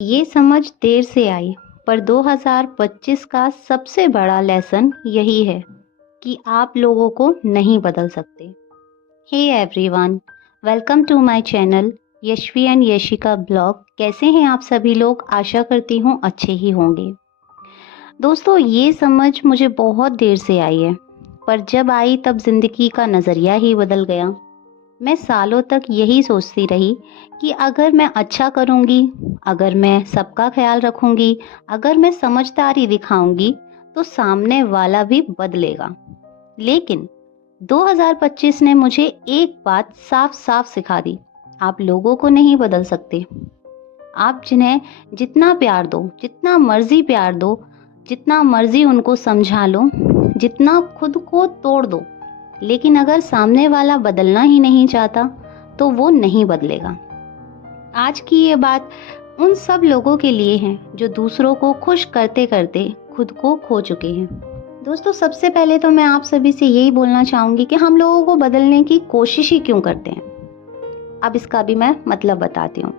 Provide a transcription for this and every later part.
ये समझ देर से आई, पर 2025 का सबसे बड़ा लेसन यही है कि आप लोगों को नहीं बदल सकते। Hey everyone, welcome to my channel Yashvi and Yashika blog. कैसे हैं आप सभी लोग? आशा करती हूँ अच्छे ही होंगे। दोस्तों, ये समझ मुझे बहुत देर से आई है, पर जब आई तब जिंदगी का नज़रिया ही बदल गया। मैं सालों तक यही सोचती रही कि अगर मैं अच्छा करूँगी, अगर मैं सबका ख्याल रखूँगी, अगर मैं समझदारी दिखाऊँगी, तो सामने वाला भी बदलेगा। लेकिन 2025 ने मुझे एक बात साफ-साफ सिखा दी, आप लोगों को नहीं बदल सकते। आप जिन्हें जितना प्यार दो, जितना मर्ज़ी प्यार दो, जितना मर्ज़ी उनको समझा लो, जितना खुद को तोड़ दो, लेकिन अगर सामने वाला बदलना ही नहीं चाहता तो वो नहीं बदलेगा। आज की ये बात उन सब लोगों के लिए है जो दूसरों को खुश करते करते खुद को खो चुके हैं। दोस्तों, सबसे पहले तो मैं आप सभी से यही बोलना चाहूँगी कि हम लोगों को बदलने की कोशिश ही क्यों करते हैं। अब इसका भी मैं मतलब बताती हूँ।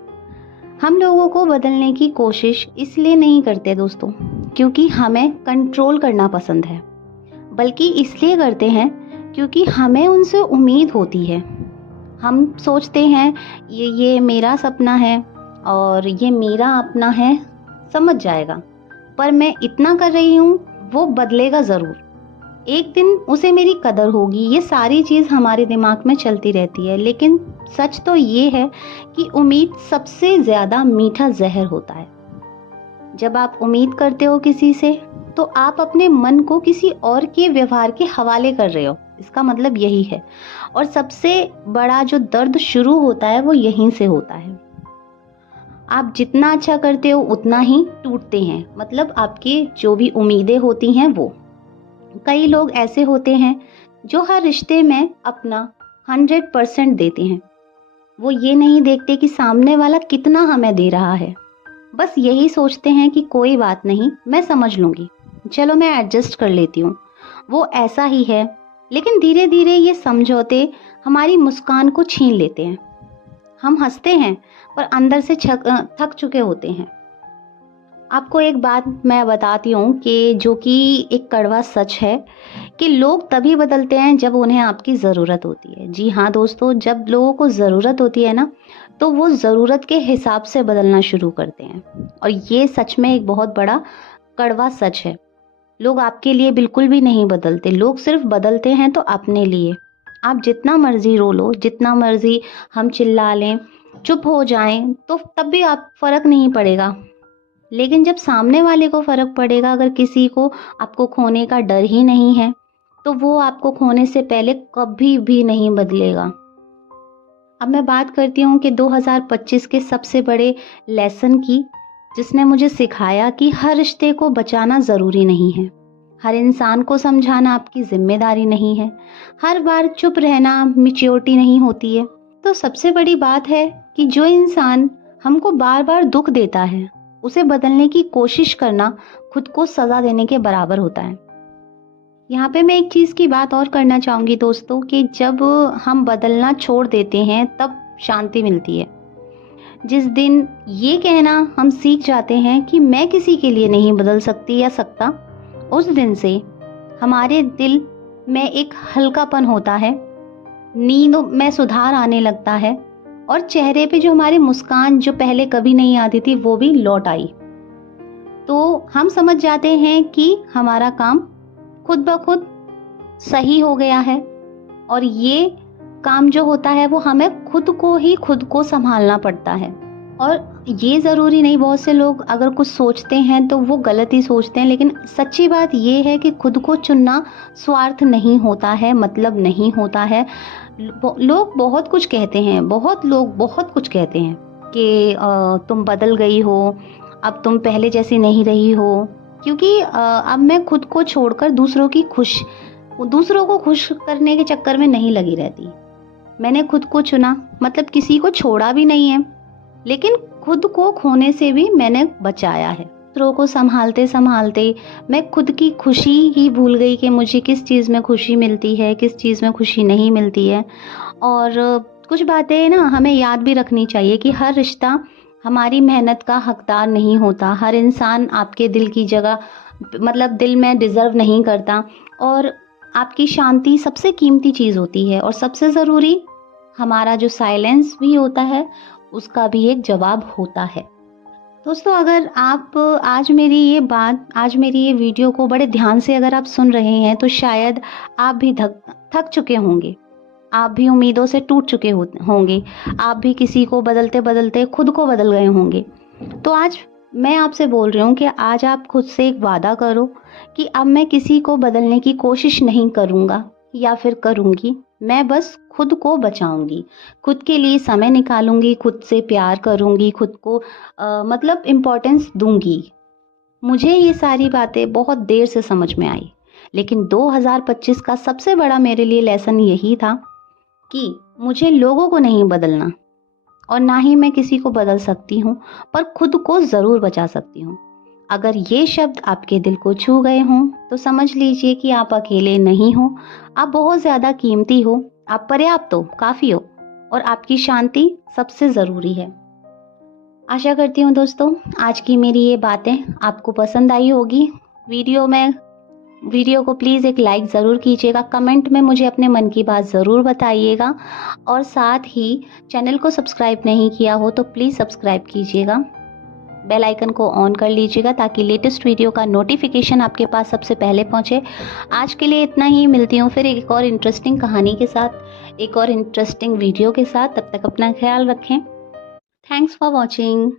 हम लोगों को बदलने की कोशिश इसलिए नहीं करते दोस्तों, क्योंकि हमें कंट्रोल करना पसंद है, बल्कि इसलिए करते हैं क्योंकि हमें उनसे उम्मीद होती है। हम सोचते हैं ये मेरा सपना है और ये मेरा अपना है, समझ जाएगा, पर मैं इतना कर रही हूँ, वो बदलेगा ज़रूर, एक दिन उसे मेरी कदर होगी। ये सारी चीज़ हमारे दिमाग में चलती रहती है, लेकिन सच तो ये है कि उम्मीद सबसे ज़्यादा मीठा जहर होता है। जब आप उम्मीद करते हो किसी से, तो आप अपने मन को किसी और के व्यवहार के हवाले कर रहे हो, इसका मतलब यही है। और सबसे बड़ा जो दर्द शुरू होता है वो यहीं से होता है। आप जितना अच्छा करते हो उतना ही टूटते हैं, मतलब आपकी जो भी उम्मीदें होती हैं वो। कई लोग ऐसे होते हैं जो हर रिश्ते में अपना 100% देते हैं। वो ये नहीं देखते कि सामने वाला कितना हमें दे रहा है, बस यही सोचते हैं कि कोई बात नहीं, मैं समझ लूँगी, चलो मैं एडजस्ट कर लेती हूँ, वो ऐसा ही है। लेकिन धीरे धीरे ये समझौते हमारी मुस्कान को छीन लेते हैं। हम हंसते हैं पर अंदर से थक चुके होते हैं। आपको एक बात मैं बताती हूँ कि जो कि एक कड़वा सच है कि लोग तभी बदलते हैं जब उन्हें आपकी ज़रूरत होती है। जी हाँ दोस्तों, जब लोगों को ज़रूरत होती है ना, तो वो ज़रूरत के हिसाब से बदलना शुरू करते हैं। और ये सच में एक बहुत बड़ा कड़वा सच है। लोग आपके लिए बिल्कुल भी नहीं बदलते, लोग सिर्फ बदलते हैं तो अपने लिए। आप जितना मर्जी रो लो, जितना मर्जी हम चिल्ला लें, चुप हो जाएं, तो तब भी आप फर्क नहीं पड़ेगा। लेकिन जब सामने वाले को फर्क पड़ेगा, अगर किसी को आपको खोने का डर ही नहीं है, तो वो आपको खोने से पहले कभी भी नहीं बदलेगा। अब मैं बात करती हूँ कि 2025 के सबसे बड़े लेसन की, जिसने मुझे सिखाया कि हर रिश्ते को बचाना ज़रूरी नहीं है, हर इंसान को समझाना आपकी जिम्मेदारी नहीं है, हर बार चुप रहना मैच्योरिटी नहीं होती है। तो सबसे बड़ी बात है कि जो इंसान हमको बार बार दुख देता है, उसे बदलने की कोशिश करना खुद को सज़ा देने के बराबर होता है। यहाँ पे मैं एक चीज़ की बात और करना चाहूँगी दोस्तों, कि जब हम बदलना छोड़ देते हैं तब शांति मिलती है। जिस दिन ये कहना हम सीख जाते हैं कि मैं किसी के लिए नहीं बदल सकती या सकता, उस दिन से हमारे दिल में एक हल्कापन होता है, नींद में सुधार आने लगता है, और चेहरे पे जो हमारी मुस्कान जो पहले कभी नहीं आती थी वो भी लौट आई। तो हम समझ जाते हैं कि हमारा काम खुद ब खुद सही हो गया है, और ये काम जो होता है वो हमें खुद को ही खुद को संभालना पड़ता है। और ये ज़रूरी नहीं, बहुत से लोग अगर कुछ सोचते हैं तो वो गलत ही सोचते हैं, लेकिन सच्ची बात ये है कि खुद को चुनना स्वार्थ नहीं होता है, मतलब नहीं होता है। लोग बहुत कुछ कहते हैं, बहुत लोग बहुत कुछ कहते हैं कि तुम बदल गई हो, अब तुम पहले जैसी नहीं रही हो, क्योंकि अब मैं खुद को छोड़कर दूसरों को खुश करने के चक्कर में नहीं लगी रहती। मैंने खुद को चुना, मतलब किसी को छोड़ा भी नहीं है, लेकिन खुद को खोने से भी मैंने बचाया है। दूसरों को संभालते संभालते मैं खुद की खुशी ही भूल गई कि मुझे किस चीज़ में खुशी मिलती है, किस चीज़ में खुशी नहीं मिलती है। और कुछ बातें ना हमें याद भी रखनी चाहिए कि हर रिश्ता हमारी मेहनत का हकदार नहीं होता। हर इंसान आपके दिल की जगह मतलब दिल में डिज़र्व नहीं करता और आपकी शांति सबसे कीमती चीज़ होती है और सबसे ज़रूरी हमारा जो साइलेंस भी होता है, उसका भी एक जवाब होता है। दोस्तों, अगर आप आज मेरी ये वीडियो को बड़े ध्यान से अगर आप सुन रहे हैं, तो शायद आप भी थक चुके होंगे। आप भी उम्मीदों से टूट चुके होंगे। आप भी किसी को बदलते-बदलते खुद को बदल गए होंगे। तो आज मैं आपसे बोल रही हूँ कि आज आप खुद से एक वादा करो कि अब मैं किसी को बदलने की कोशिश नहीं करूँगा या फिर करूँगी। मैं बस खुद को बचाऊँगी। खुद के लिए समय निकालूँगी, खुद से प्यार करूँगी, खुद को मतलब इम्पोर्टेंस दूँगी। मुझे ये सारी बातें बहुत देर से समझ में आई, लेकिन 2025 का सबसे बड़ा मेरे लिए लेसन यही था कि मुझे लोगों को नहीं बदलना और ना ही मैं किसी को बदल सकती हूँ, पर खुद को ज़रूर बचा सकती हूँ। अगर ये शब्द आपके दिल को छू गए हों, तो समझ लीजिए कि आप अकेले नहीं हो, आप बहुत ज़्यादा कीमती हो, आप पर्याप्त हो, काफ़ी हो और आपकी शांति सबसे ज़रूरी है। आशा करती हूँ दोस्तों, आज की मेरी ये बातें आपको पसंद आई होगी। वीडियो को प्लीज़ एक लाइक ज़रूर कीजिएगा, कमेंट में मुझे अपने मन की बात ज़रूर बताइएगा और साथ ही चैनल को सब्सक्राइब नहीं किया हो तो प्लीज़ सब्सक्राइब कीजिएगा। बेल आइकन को ऑन कर लीजिएगा ताकि लेटेस्ट वीडियो का नोटिफिकेशन आपके पास सबसे पहले पहुंचे। आज के लिए इतना ही, मिलती हूँ फिर एक और इंटरेस्टिंग कहानी के साथ, एक और इंटरेस्टिंग वीडियो के साथ। तब तक अपना ख्याल रखें। Thanks for watching.